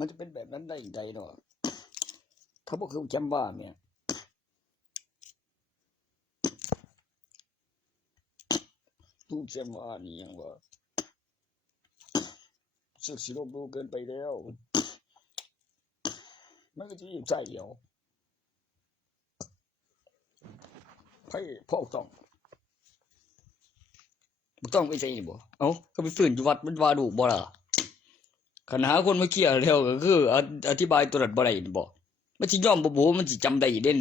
มันจะเป็นแบบนั้นได้อย่างไรเนาะเขาบอกคือจำว่าเนี่ยตู้จำว่านี่ยังว่าสึกสิลบดูเกินไปแล้วมันก็จะยิ่งใจเดียวไพ่พ่อต้องไปใจนี่บ่เอ้าก็ไปฝืนอยู่วัดมันว่าดูบ่ล่ะคันหาคนมาเคลียร์แล้วก็คืออธิบายตัวนั้นบ่ได้บ่มันสิยอมบ่มันสิจำได้เด่น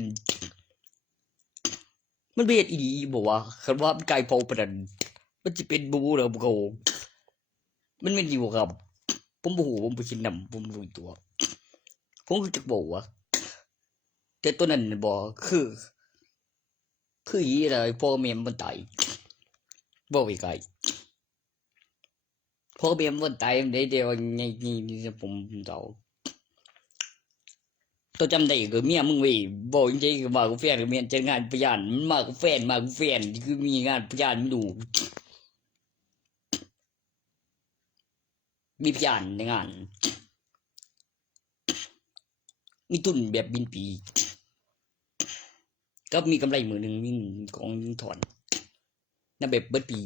มันเบ็ดอีหลีบ่ว่าคันว่ามันไกลพอปานนั้นมันสิเป็นบ่แล้วบ่เขามันเป็นอยู่ครับผมบ่ฮู้ผมบ่คิดนำผมรู้ตัวผมคือจักบ่ว่าแต่ตัวนั้นบ่คืออีอะไรพ่อแม่มันตายบ่ไปไกลพ่อแม่มันตายได้เดียวนี่ผมเดาตัวจำได้ก็เมียมึงเว้ยบอกจริงๆก็มากับแฟนก็เมียจะงานพยานมันมากับแฟนคือมีงานพยานมันดูมีพยานในงานมีทุนแบบบินปีก็มีกำไรมือหนึ่งมีของถอนนั่นแบบเบิดปี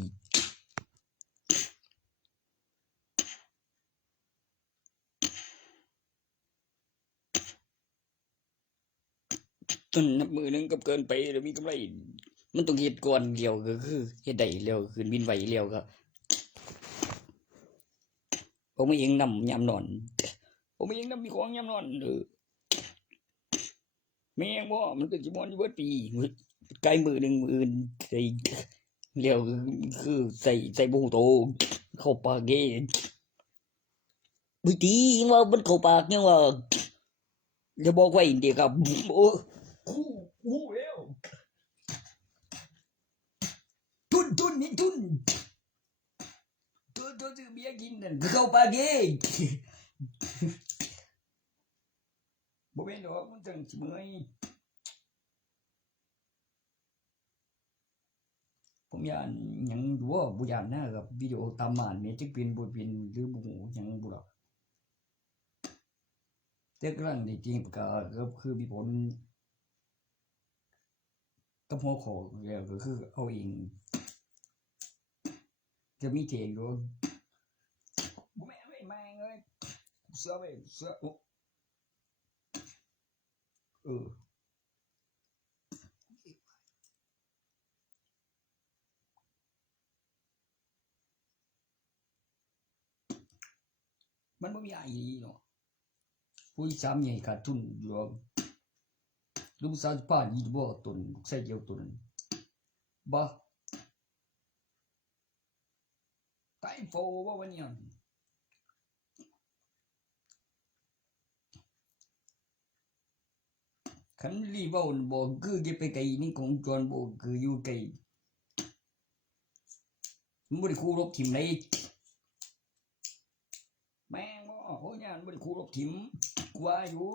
ต้นนับมือหนึ่งก็เกินไปแล้วมีกำไรมันต้องเฮ็ดก่อนเดียวก็คือเฮ็ดได้เร็วขึ้นบินไหวเร็วก็ผมเองนำยามนอนผมเองนำมีของยามนอนแม่งบ่มันก็สิมอนอยู่เบิดปีไกลมือหนึ่งมืออื่นใส่เร็วคือใส่บ่ฮู้โตเข้าปากเด้บ่ตีว่ามันเข้าปากยังว่าจะบอกไว้เดี๋ยวครับโอ้ฮู้แล้วทุนนี่ทุนซื้อเบียร์กินนั่นเข้าปากเด้บ่แม่นดอกมันจังสิเมื่อยผมย่านหยังอยู่ว่าบ่ย่านนะกับวิดีโอตามม่านแม่จักเป็นบ่เป็นหรือบ่ฮู้หยังบ่ล่ะแต่กำลังนี่จริงก็คือมีผลกับหัวข้อแล้วก็คือเอาเองจะมีเทอยู่บ่แม่นเว้ยแม่งเอ้ยเสือเว้ยเสือเออมันบ่มีอ้ายอีหลีเนาะผู้อีสามใหญ่ขาดทุนอยู่ลุงสาวป้าอีบ่ตนใส่เดียวตนบ่ไตโฟบ่วันนี้คันรีบ่บ่คือจะไปไกลนี่ของจวนบ่คืออยู่ไกลมันบ่ได้คู่รบทิ่มไหนแม่งบ่โหย่านบ่ได้คู่รบทิ่มกว่าอยู่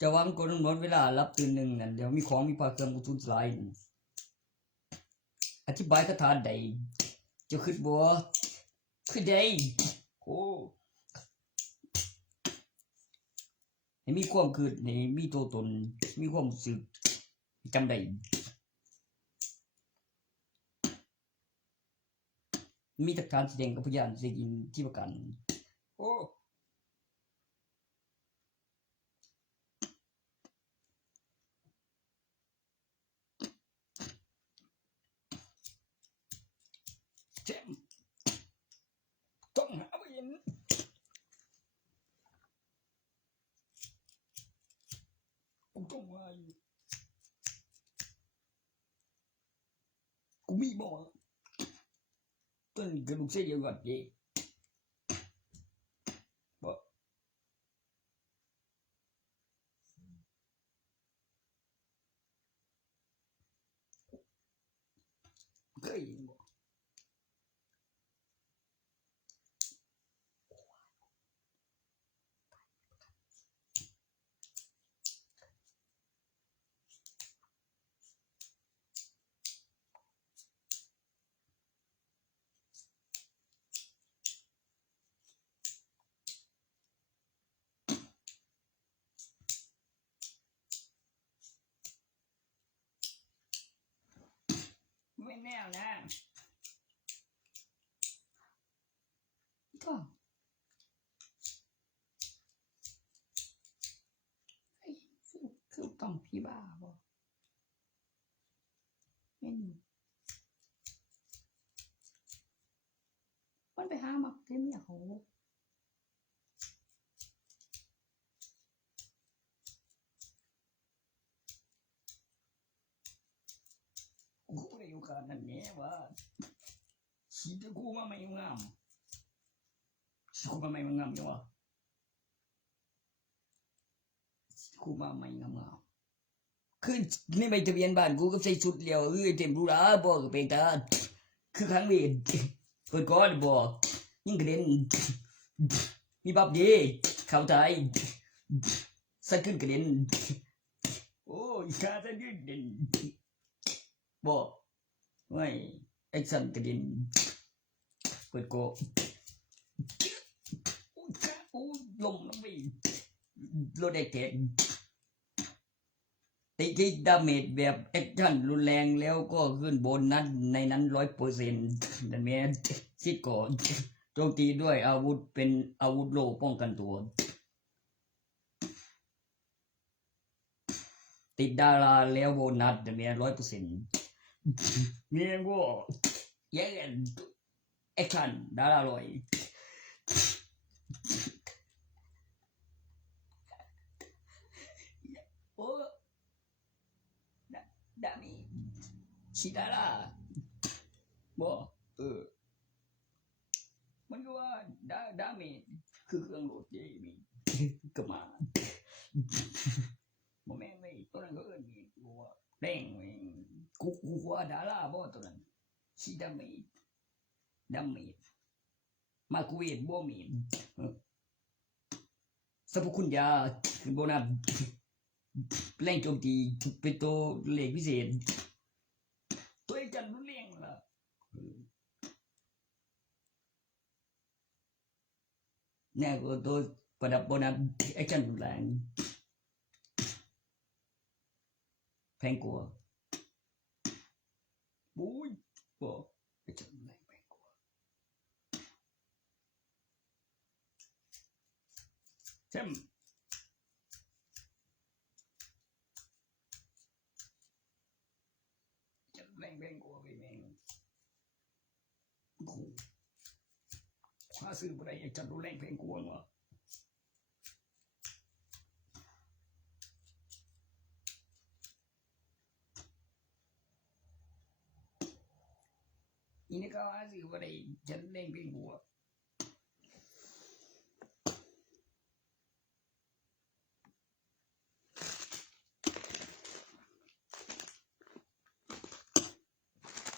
จะวางกฎหมดเวลารับตื่นหนึ่งนั่นเดี๋ยวมีของมีพาเครื่องกูทุนสลายอธิบายคาถาใดจะคิดบ่คือใดโอ้ให้มีความคิดให้มีตัวตนมีความรู้สึกจำได้มีหลักฐานแสดงกับพยานแสดงที่ประกันโอ้แจ่มต้องหาบ่เห็นกูต้องว่าอยู่กูมีบ่ต้นกระดูกเส้นเดียวกันเด้บ่เคยเห็นบ่ แนวนะก็คือต้องพี่บ้าบ่ไม่มีมันไปหามักเต็มอย่างของกูได้อยู่กันนั่นแหละว่าชีวิตกูมาไม่งามกูมาไม่งามอยู่วะกูมาไม่งามคือในใบทะเบียนบ้านกูก็ใส่ชุดเดียวเต็มรูราบอกกับเป็นตาคือครั้งนี้เปิดก้อนบอกยิ่งกระเด็นมีบับดีเข้าใจสักขึ้นกระเด็นโอ้ยขาสักขึ้นกระเด็นบอกไม่ไอ้สันกระเด็นเปิดโกโอ้ลมแล้วไม่รถเด็กเด็กติดที่ดาเมจแบบแอคชั่นรุนแรงแล้วก็ขึ้นบนนั้นในนั้น100%นั่นแม้ซิดก่อนโจมตีด้วยอาวุธเป็นอาวุธโล่ป้องกันตัวติดดาราแล้วโบนัสนั่นแม้100%เนี่ยก็แย่แอคชั่นดาราลอยโอ้ดามีชิดาราบ่มันก็ว่าดามีคือเครื่องโหลดเจมีก็มาบ่แม่นเลยตัวนั้นก็เอิ้นมีกูว่าแดงกูว่าดาราบ่ตัวนั้นชิดามีมาคุยบ่มีสรรพคุณยาคือโบนัสแรงโจมตีเป็นตัวเลขพิเศษตัวไอ้จันรุนแรงล่ะเนี่ยก็ตัวประดับโบนัสไอ้จันรุนแรงแพงกว่าบุ้ยบ่ไอ้จันรุนแรงแพงกว่าใช่แม่งกลัวไปแม่งกูหาซื้ออะไรจัดดูแรงเพลงกลัววะอีนี่ก็หาซื้ออะไรจัดแรงเพลงกลัว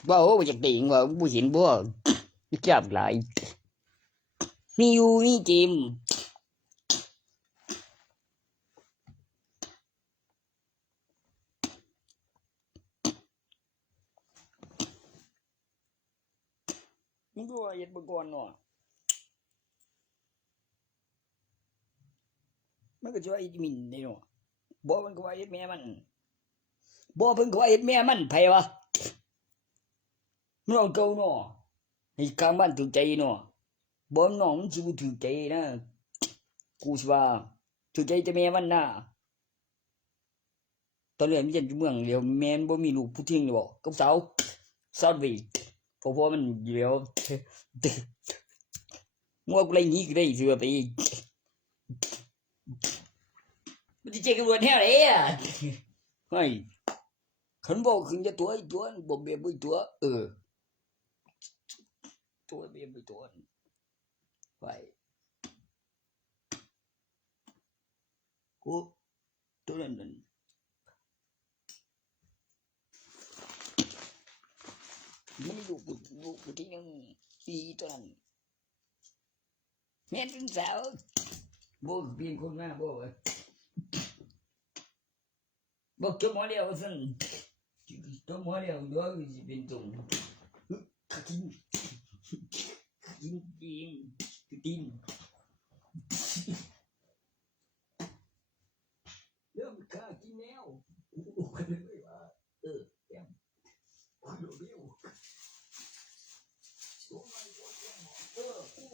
ว่าโอ้จากตีงว่าผู้เห็นบ่จับหลายมีอยู่มีจิมมึงก็ว่าเย็ดบก่อนเนาะมันก็จะว่าอีมินได้เนาะบ่มันก็ว่าเย็ดแม่มันบ่เพิ่นก็ว่าเย็ดแม่มันไผวะมันเอาเก่าเนาะให้ข้างบ้านถูกใจเนาะบ่น้องมันสิบ่ถูกใจนะกูสิว่าถูกใจแต่แม่มันน่ะตอนเรียนมันจะอยู่เมืองเดียวแม่นบ่มีลูกผู้ทิ้งเลยบ่กับสาวซาววีเพราะมันเดียวงัวกูเลยงี้ก็ได้สิว่าไปมันจะเจ๊กันรวนแท้เลยอ่ะเฮ้ยขันบอกขึ้นจะตัวไอ้ตัวบ่เบี้ยบ่ตัวตัวเบี้ยบ่ตัวไปกูตัวนั้นมันลูกกูที่นึงอีตัวนั้นแม่เป็นสาวบ่เปลี่ยนคนมาบ่จบหมอเดียวซั่นจบหมอเดียวเดี๋ยวสิเป็นตุ่มกินเริ่มข้ากินแล้วกูก็เลยว่าแอมกูเร็ว กู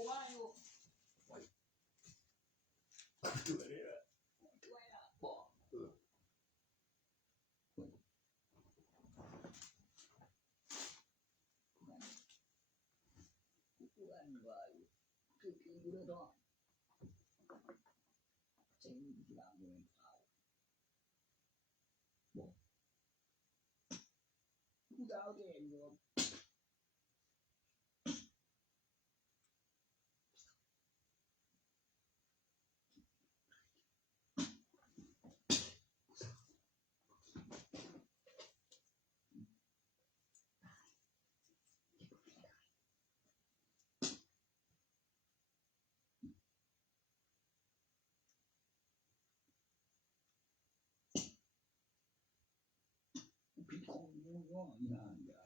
มาอยู่ตัวเลยล่ะตัวล่ะบ่กูอันว่าคือกินอยู่ดอกเจ๋งที่หลังมึงเอาบ่กูดาวเด่นอยู่ผิดของมึงว่าอย่างใหญ่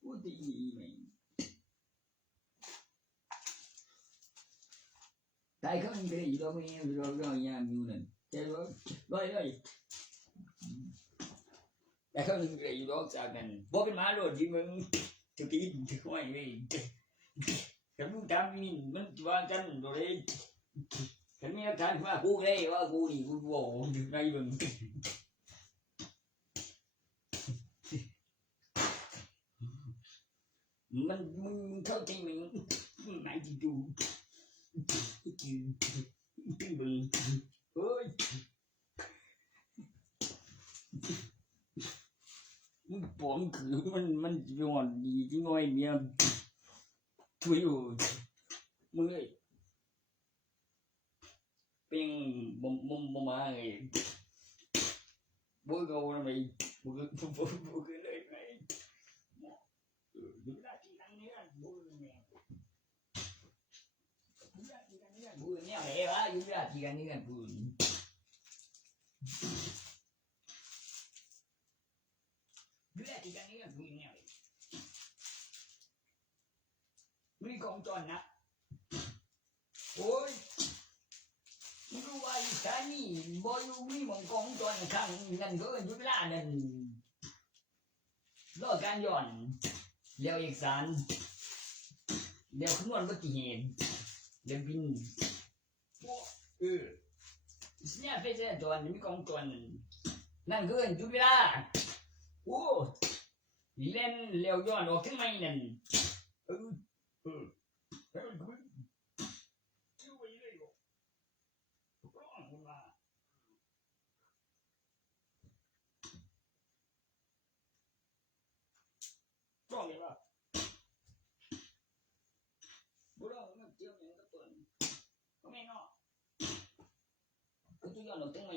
กูดีไหมตายเขาไม่ได้อยู่ตรงนี้เราอย่างอยู่นั่นแต่ว่าเลยแต่เขาไม่ได้อยู่ตรงจากนั้นบ่เป็นมาโลดที่มึงจะกินจะค่อยเลยแต่มึงทำนี่มันว่ากันโดยฉันมีหลักฐานว่ากูเลยว่ากูนี่กูโง่อยู่ในมึงมันมึงเข้าใจมึงไหนที่ดูจืดตึ้งมึงเฮ้ยมึงปลอมคือมันจะอ่อนดีที่น้อยเนี่ยช่วยอยู่มึงเลยเป็นบ่มาไงบ่ก็ว่าไม่บ่เลยไงอยู่ได้ที่นั่นเนี่ยบ่เนี่ยอยู่ได้ที่นั่นเนี่ยบ่เนี่ยแหละอยู่ได้ที่นั่นเนี่ยบ่อยู่ได้ที่นั่นเนี่ยบ่เนี่ยมีกองจรนะโอ้ยมึงรู้ว่าอีสานนี่บ่อยู่มีหม่องกองจรข้างนั่นก็อยู่เวลานั้นรอการย้อนแล้วเอกสารแล้วคำนวณอุบัติเหตุแล้วบินเนี่ยเฟซจรมีกองจรนั่นก็อยู่เวลาโอ้เล่นแล้วย้อนออกถึงไม่นั่นจ้องเลยว่าบุรุษมันเจียวอย่างกับตัวก็ไม่นอกก็ตัวย้อนออกถึงไม่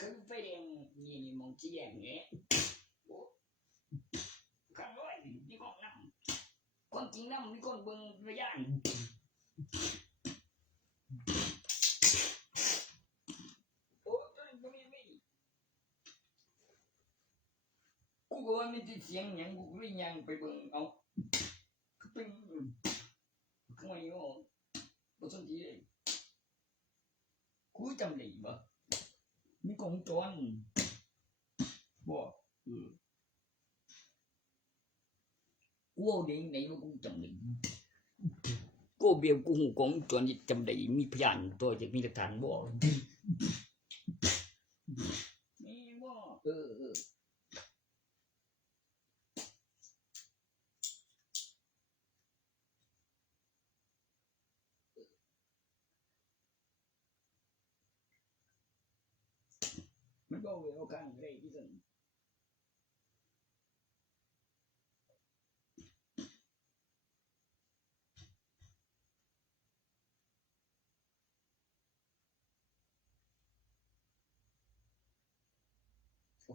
คือไฟแดงนี่มองสีแดงเนี่ยโอ้ข้างร้อยนี่ของน้ำคนจริงน้ำมีคนเบิ่งระยะโอ้ตอนนี้ก็ไม่กูก็ว่ามีเสียงอย่างกูก็ยังไปเบิ่งเอาคือเป็นข้างในโอ้บ่สนใจเลยกูจำได้บ่มีกองจรบ่กูเอาเด้งไหนว่ากูจำได้กูเบียกูหูกองจรจำได้มีพยานตัวจะมีหลักฐานบ่มีบ่มันก็เอาข้างได้ที่สุด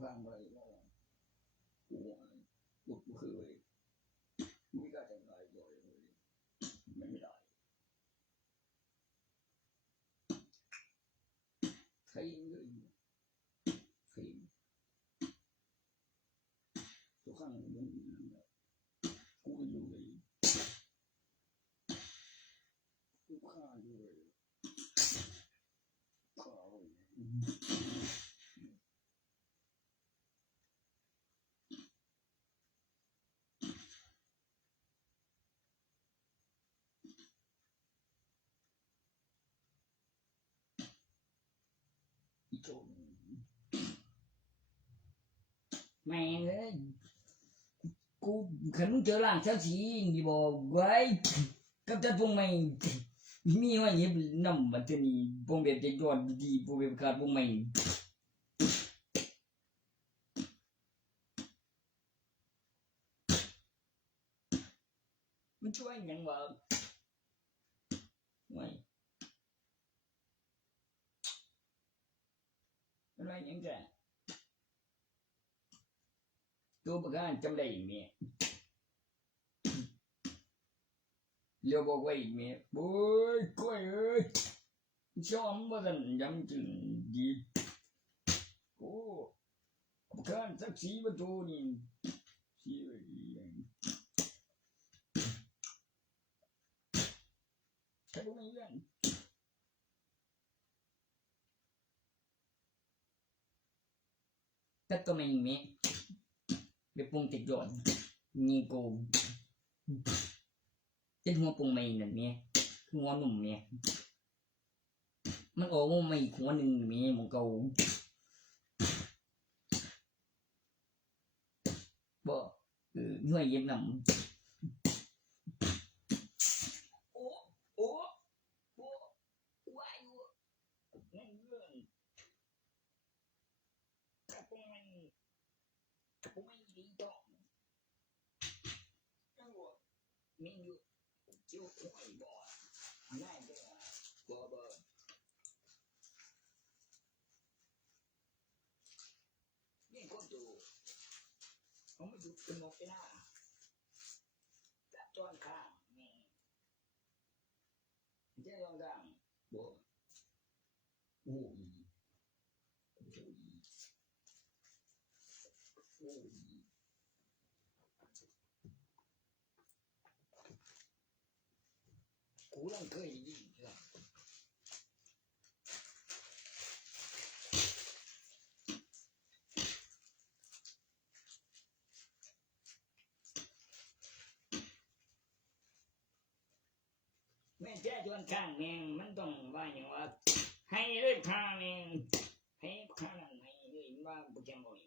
ข้างอะไรก็กูคือเลยไม่ได้ทำอะไรบ่อยเลยไม่ได้ใครเลยใครตัวข้างมันกูอยู่เลยกูฆ่าอยู่เลยฆ่าเลย จนแม่งเอ้ยกูขันมึงเจอร่างเช้าสีนี่บอกไว้กับจัดพวงไม่มีไว้เห็บนำบัดนี้พวงแบบจะยอดดีพวงแบบขาดพวงไม่มันช่วยหยังวะไม่อะไรหยังจ้ะตัวประกันจำได้เนี่ยเรียวบอกไว้เนี่ยโอ้ยก้อยเอ้ยชอบว่าสันยังจึงดีโอ้ประกันสักสีประตูนี่สีใครก็ไม่เรื่องแต่ก็ไม่เมะเดี๋ยวปรุงติดหย่อนนี่กูเจ็ดหัวปรุงไม่นั่นเนี่ยหัวหนุ่มเนี่ยมันออกมาไม่หัวหนึ่งเนี่ยมึงกูบ่หน่วยเย็บนำโอ้โอ้โอ้ว้ายนั่นเรื่องกระปุกไม่ดีดอกนั่นวะมีอยู่เจ้าหอยบ่ง่ายบ่บ่นี่คนดูเขาไม่ดูเป็นนกไปหน้าจับจ้อนข้างนี่เจ้าลองดังบ่โอ้ยกูยังเคยยิงเลยแม่แจ้จวนข้างแมงมันต้องว่าอย่างว่าให้เลยพาแมงให้ข้างนั้นให้เลยว่าบุญจังบ่อย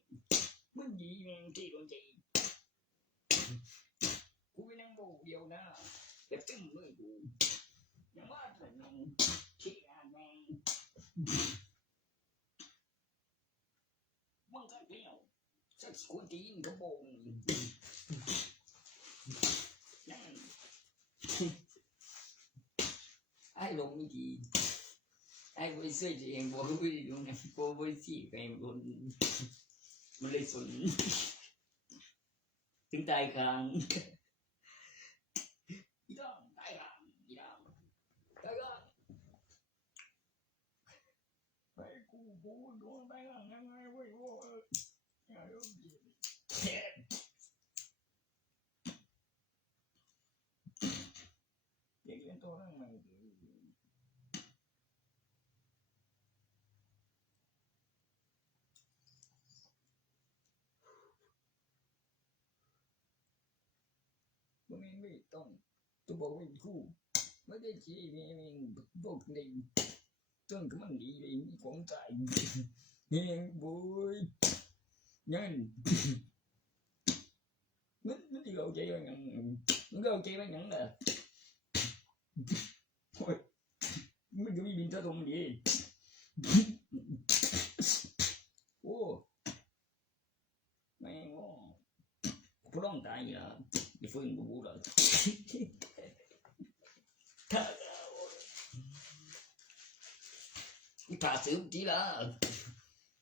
มันดีแมงที่โดนใจกูไม่นั่งโบเดียวนะแต่ตึ้งเลยกูยังว่าแต่แมงขี้อาแมงมึงก็เที่ยวสักคนตีนกระโปงนั่นไอ้ลงไม่ดีไอ้บริสุทธิ์เองบอกว่าไม่ได้ลงเนี่ยโปรบริสุทธิ์ใครมันเลยสนถึงตายครั้งอีดองตายครั้งอีดองตายครั้งไปกูโดนตายครั้งยังไงเว้ยโว้ยอย่าโดนดีเด็กเรียนตัวนั่งไม่ดีบ่แม่นไม่ต้องตัวบอกเป็นคู่ไม่ได้ชี้แม่งบอกในต้นก็มันดีเลยมีของใจเฮ้ยบุยงั้นมันดีเอาใจว่างั้นมันก็เอาใจว่างั้นแหละโอ้ยมันก็มีบินทะตรงดีโอ้แม่งอ๋อพร้อมตายอ่ะđi phun bù rồi thả sướng chỉ là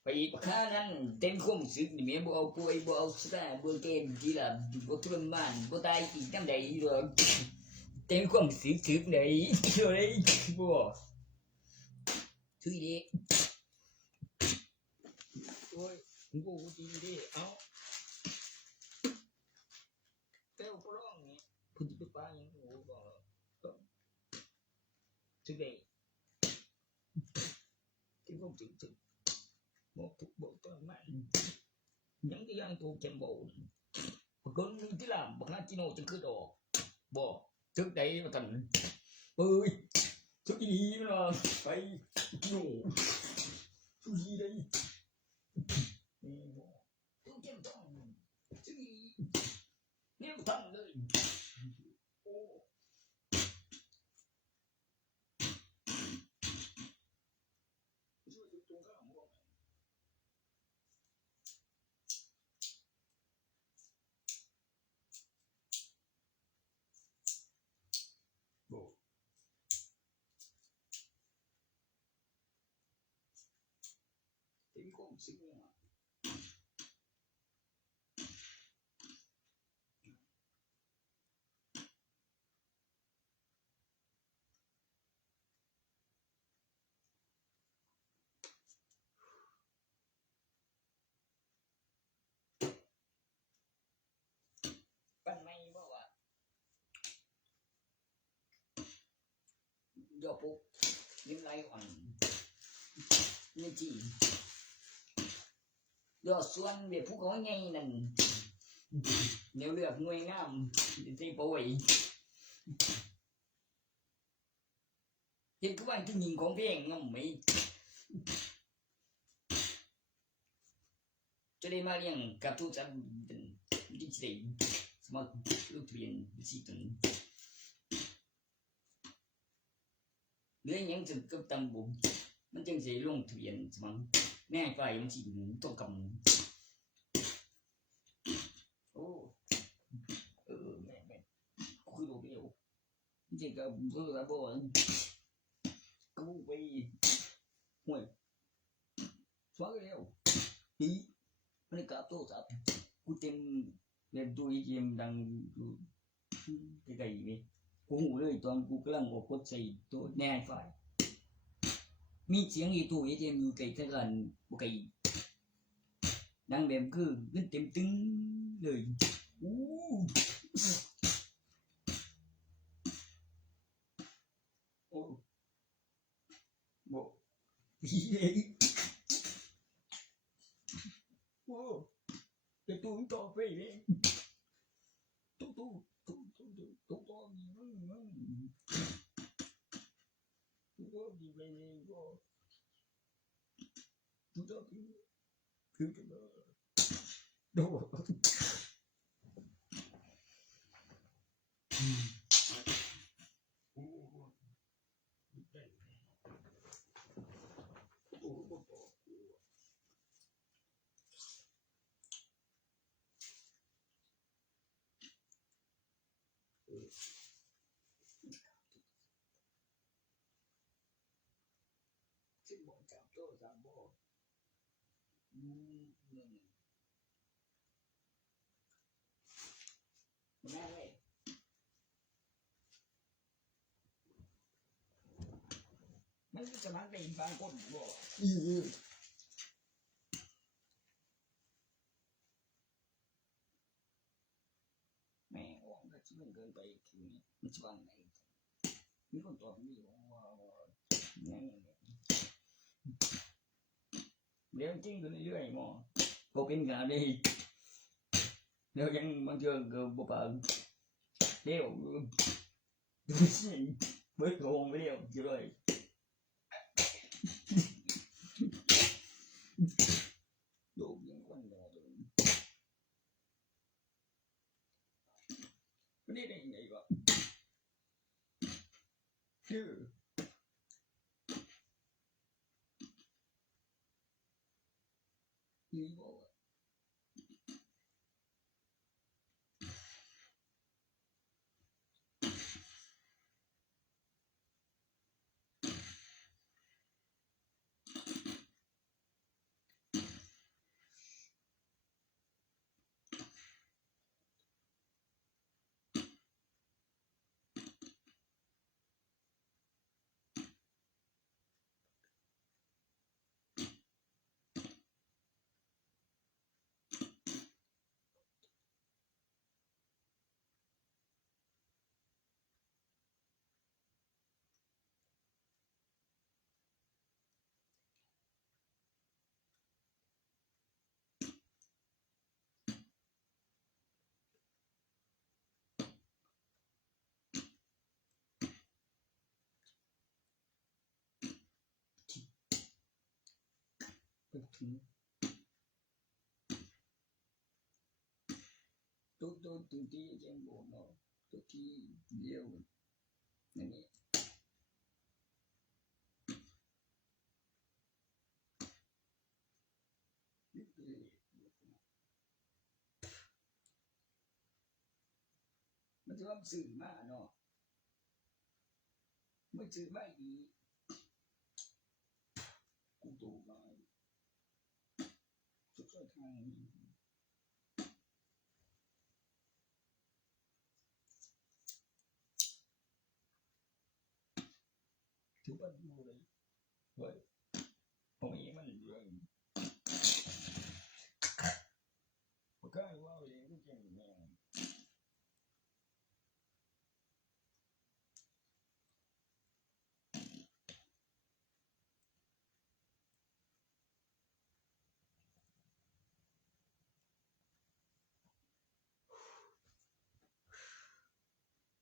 vì khả năng tem không sướng thì mẹ bộ bùi bộ sa bùi kem chỉ là bộ thuần màn bộ tay chỉ nằm đầy rồi tem không sướng đấy rồi đấy bùa thứ gì ôi bùa gì đi áo theo có đó nghe phun chỉ biết ba những ngủ bỏ thứ này cái không chịu chịu một thuộc bộ toàn mạng những cái ăn thuộc chèn bộ con tí làm bằng hai chino trên cửa đồ bỏ trước đây mà thành ơi trước đi nó phải nhủ สุดีได้นี่บ่ต้องเก็บต้องสิแนวตั้งเลยโอ้ช่วยตรงข้ามบ่บ่เป็นของสิ่งนี้ปั้นไม่บ่ว่ายอปุ๊บยิ้มไหลอ่อนนี่จียอดส่วนเด็กผู้เขาใหญ่นั่นเดี๋ยวเลือกหน่วยงามที่ป่วยเห็นคือว่าที่ยิงของเพลงงำไหมจะได้มาเลี้ยงกับทุกท่านที่จะได้สมัครลูกทะเบียนสิตันเรื่องยังจะกับตำบุมันจึงจะลงทะเบียนสมัครแน่ไฟมันสิต้องกำโอ้แม่คุยรู้เดียวจริงกับเพื่อนบ่กูไปห่วยสวะแล้วอีมันกลับโทรศัพท์กูเต็มเล่นตัวเกมดังอยู่ไกลๆนี่กูหูเลยตอนกูกำลังกดใส่ตัวแน่ไฟมีเสียงอีตัวเอ็มอยู่ไกลเท่ากันบ่ไกลดังแบบคือเงินเต็มตึ้งเลยอู้โอ้บ่โอ้จะตู้ต่อไปเลยตู้ต่อมีมันตู้ต่อมีไปเลยก็ตู้ต่อคือกันโดสิบ่จับโตจับบ่แม่เว้ยมันจะมาได้บางคนบ่แม่ออกก็สิมันเกินไปทีนี้มันสิว่าไงมีคนตอบมีว่าแม่เดี๋ยวจริงขึ้นเรื่อยๆหมอก็เป็นกาได้เดี๋ยวยังบางเทื่อก็บ่ปานเดี๋ยวเบิดโงไปเดี๋ยวอยู่เลยดูยังคนรอเลยก็ได้ยังไงวะคือนี่บ่ ตัวที่เจมบ่เนาะตัวที่เดียวนั่นนี่มันจะว่าสื่อมาเนาะมันสื่อมาอีกกูโตมาสุดท้ายทางถือว่าดูเลยเฮ้ยผมเองมันเรื่องบ่กล้าว่าเองก็เก่งแม่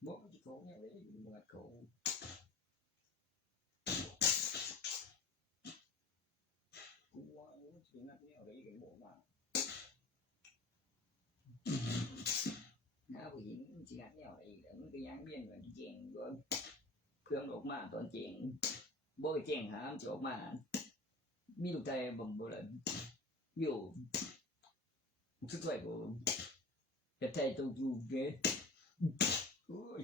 บ่มันสิโกงยังไงบ่โกงกูว่ามันสินักแนวอะไรกันบ่มาน้าผู้หญิงสินักแนวอะไรกันมันก็ยังเรียนว่าเก่งก็เครื่องออกมาตอนเก่งบ่เก่งหามสิออกมามีลูกใจบ่ล่ะอยู่สุดท้ายก็จะใช้ตัวกูเด้โอ้ย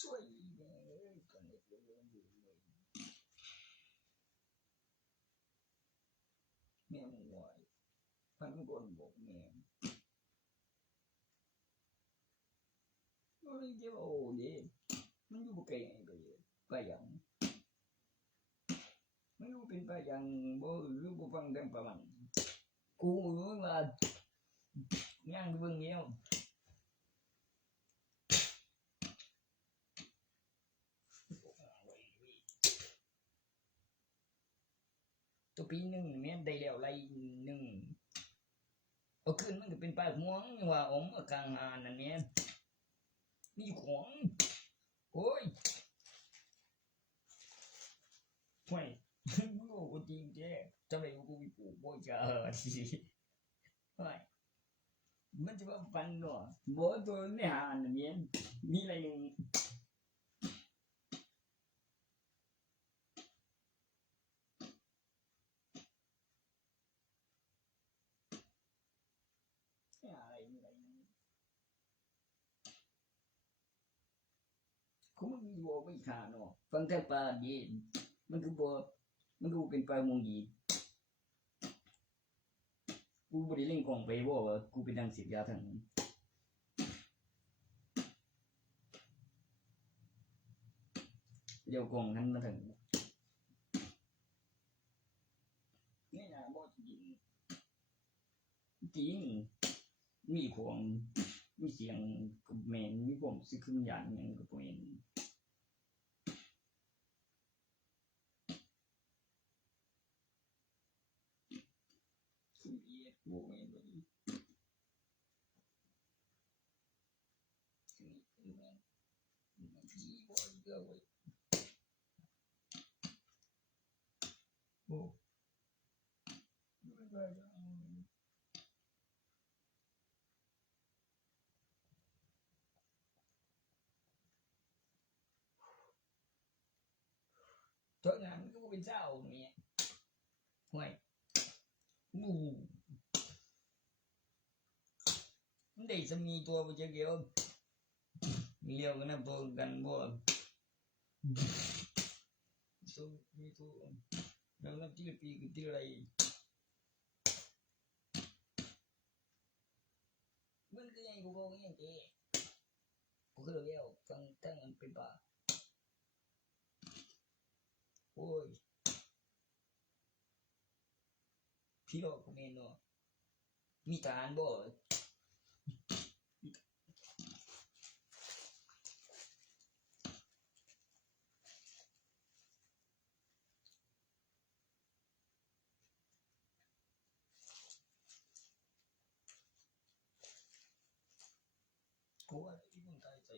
สวยแม่กันเด้อแม่มึงว่าพันคนบอกแม่โอ้ยเจ้าโอ้ดิมันอยู่บ่ไกลไปยังไม่รู้เป็นไปยังบ่หรือบ่ฟังดังประมาณกูรู้ว่าย่างเบิ่งเดียวตัวปีนึงแม่นได้แล้วไรนึงเอาขึ้นมันก็เป็นปลาม่วงว่าอมกลางหานั่นแม่มีของโอ้ยห่วยโอ้จริงแท้ทำไมกูมีปู่บ่จะสิห่วยมันจะว่าฟันเนาะบ่ตัวในหานั่นแม่มีอะไรนึงเขามันมีบ่ไม่ขาเนาะฟังแต่ปลาดีมันคือบ่มันคือเป็นปลามงยีกูบ่ได้เล่นกองไปบ่ว่ากูเป็นดังสิบยาทั้งเดี๋ยวกองนั้นมาถึงนี่น่ะบ่จริงจริงมีของมีเสียงก็แม่นมีความสึกขึ้นอย่างหยังก็บ่เห็นคือเอียดบ่แม่นบ่ดีคือแม่นผีบ่เด้อเว้ยโอ้ตอนนั้นก็เป็นเจ้าเนี่ยห่วยมันได้จะมีตัวบ่จักเดียวเลี้ยวกันนะบ่กันบ่สู้มีตัวแล้วนับที่ปีก็ที่อะไรมันก็ยังกูบ่ยังเด้กูคือแล้วตั้งมันเป็นป่าโอ้ยพี่ดอกกูแม่นเนาะมีทหารบ่กูว่าที่มึงตายใจ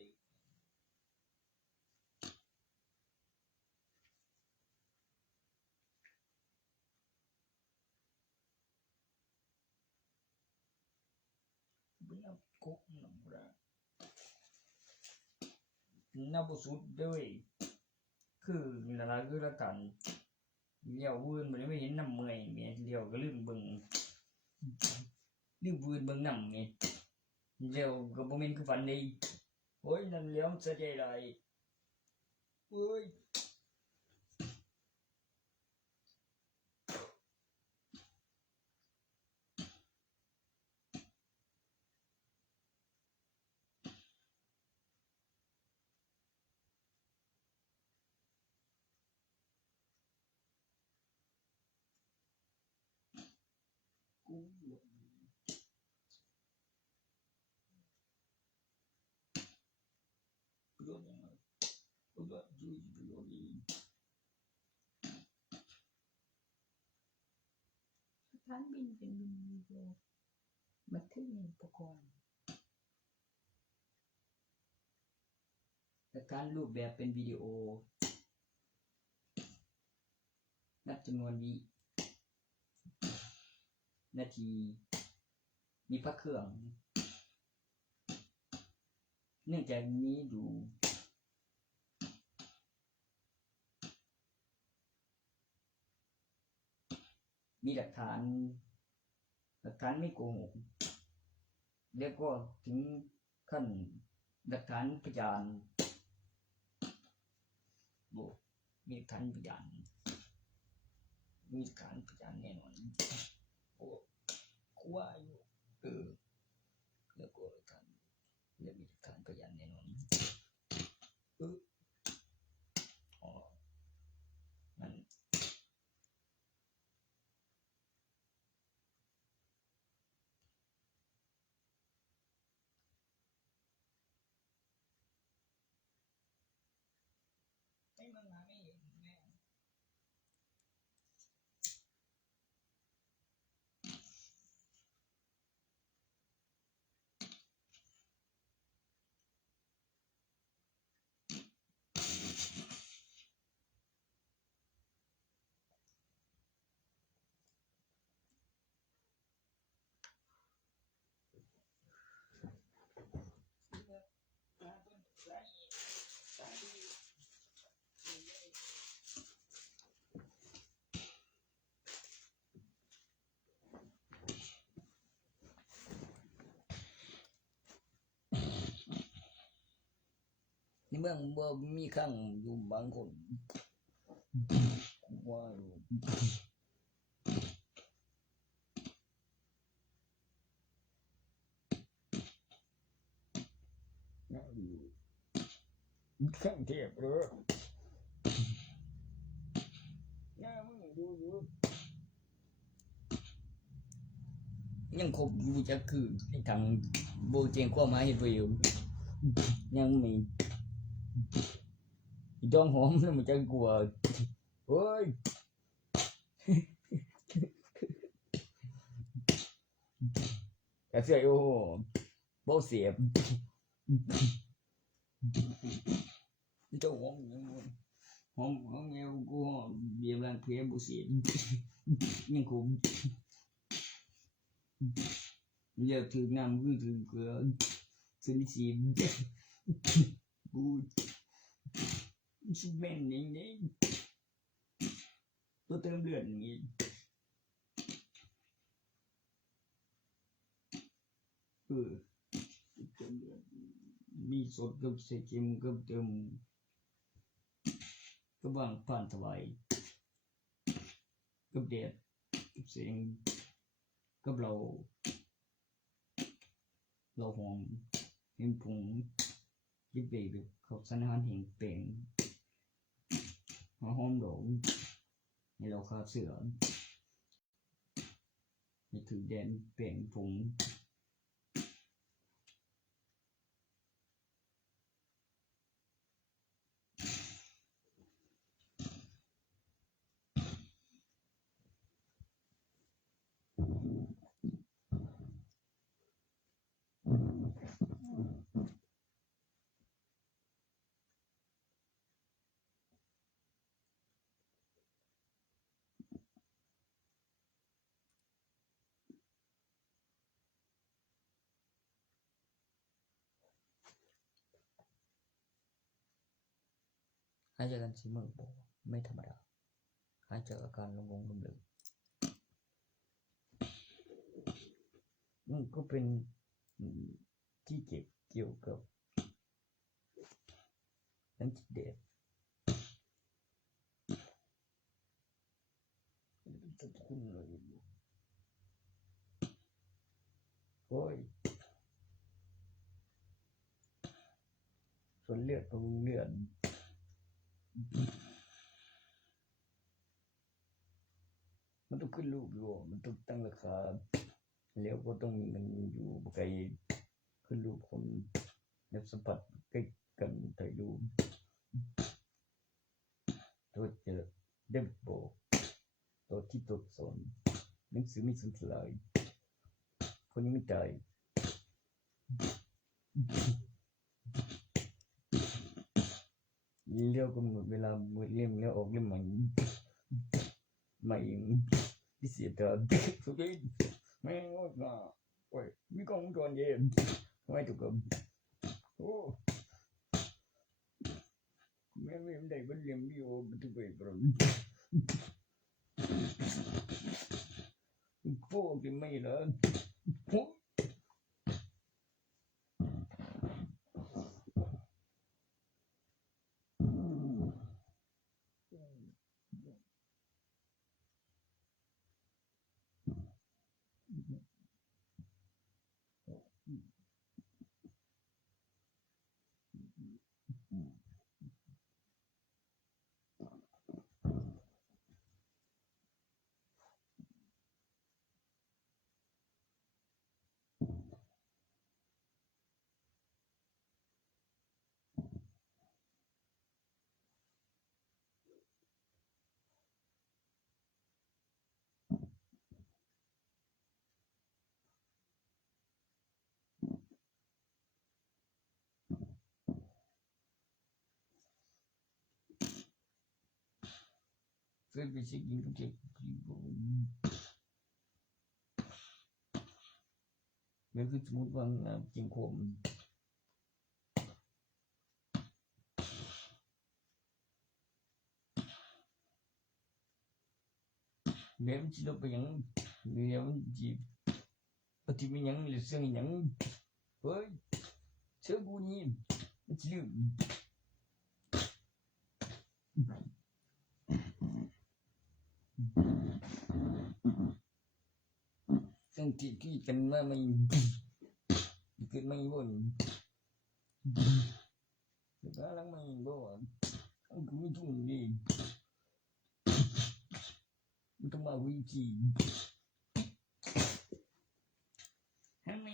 กุ๊กน้ำละน่าบุสุดด้วยคือนั่นละคือละกันเลี้ยววืนมันไม่เห็นน้ำเมยเมียเลี้ยวก็ลืมเบิ่งลืมวืนเบิ่งน้ำเมียเลี้ยวก็บ่แม่นคือฝันดีโอ้ยนั่นเลี้ยวเสียใจหลายโอ้ยกูโดนยังไงกูโดนยูโดนดีสถานบินเป็นบินวิดีโอบันทึกในอุปกรณ์ แต่การรูปแบบเป็นวิดีโอนับจำนวนวินาทีมีพระเครื่องเนื่องจากนี้ดูมีหลักฐานไม่โกหกแล้วก็ถึงขั้นหลักฐานพยานโบมีหลักฐานพยานมีหลักฐานพยานแน่นอนโอ้กูว่าอยู่แล้วก็หลักฐานแล้วมีหลักฐานพยานแน่นอนอ๋อนั่นไอ้มันมาไม่เห็นแม่ในเมืองบ่มีข้างอยู่บางคนว่าอยู่น่าอยู่ข้างเทียบเลยน่ามึงดูยังคบอยู่จะคือในทางโบเจงความหมายเร็วยังมีดองหอมแล้วมันจะกลัวเฮ้ยกระเสียโอ้โหโบเสียบเจ้าหอมยังหอมเอวกูหอมเบียร์ลังเพลโบเสียบยังคงเลือกถือน้ำคือถือเกลือซื้อสีบูชิบแม่นนี่นี่ตัวเติมเลือดนี่เติมเลือดมีสดกับใส่เค็มกับเติมกับบางผ่านถวายกับแดดกับเสียงกับเราหอมเห็นผงยิบเบรกเขาสันหานเห็นเป่งหอมดอกให้เราคาเสือให้ถือแดนเป่งผง ายใจกันสิมื้อบ่ไม่ธรรมดาหายจากอาการลงๆลืมๆมันก็เป็นที่เกี่ยวกับอันจิตเดชทุกคนเลยโอ้ยส่วนเลือดตรงเลือดมันต้องขึ้นรูปอยู่มันต้องตั้งราคาแล้วก็ต้องมีเงินอยู่บ่ไกลขึ้นรูปคนแล้วสัมผัสใกล้กันถ่ายรูปตัวเจอเดบโบตัวที่ตกสอนหนังสือไม่สูญสลายคนยังไม่ตายแล้วกำหนดเวลาหมดเล่มแล้วออกเล่มใหม่พิเศษตาสุดที่แม่งงดงามโอ้ยมีกล้องวงจรเย็นไว้ทุกคนโอ้แม่ไม่ได้เป็นเล่มวิดีโอบันทึกไว้ก่อนโอ้กินไม่ละเพื่อนไปเช็คยิงทุกเช็คเมื่อคือสมมุติว่าจริงคมเดี๋ยวมันจะไปยังเดี๋ยวมันจะปฏิบัติยังหรือเสื่องยังเฮ้ยเชื่อกูนี่มันจะลืมตั้งที่กันมาไม่เกิดไม่บ่นแล้วหลังไม่บ่อันกูไม่ทุ่งนี่มันต้องมาวิธีทำไม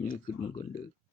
นี่คือมันก่อนเด้อ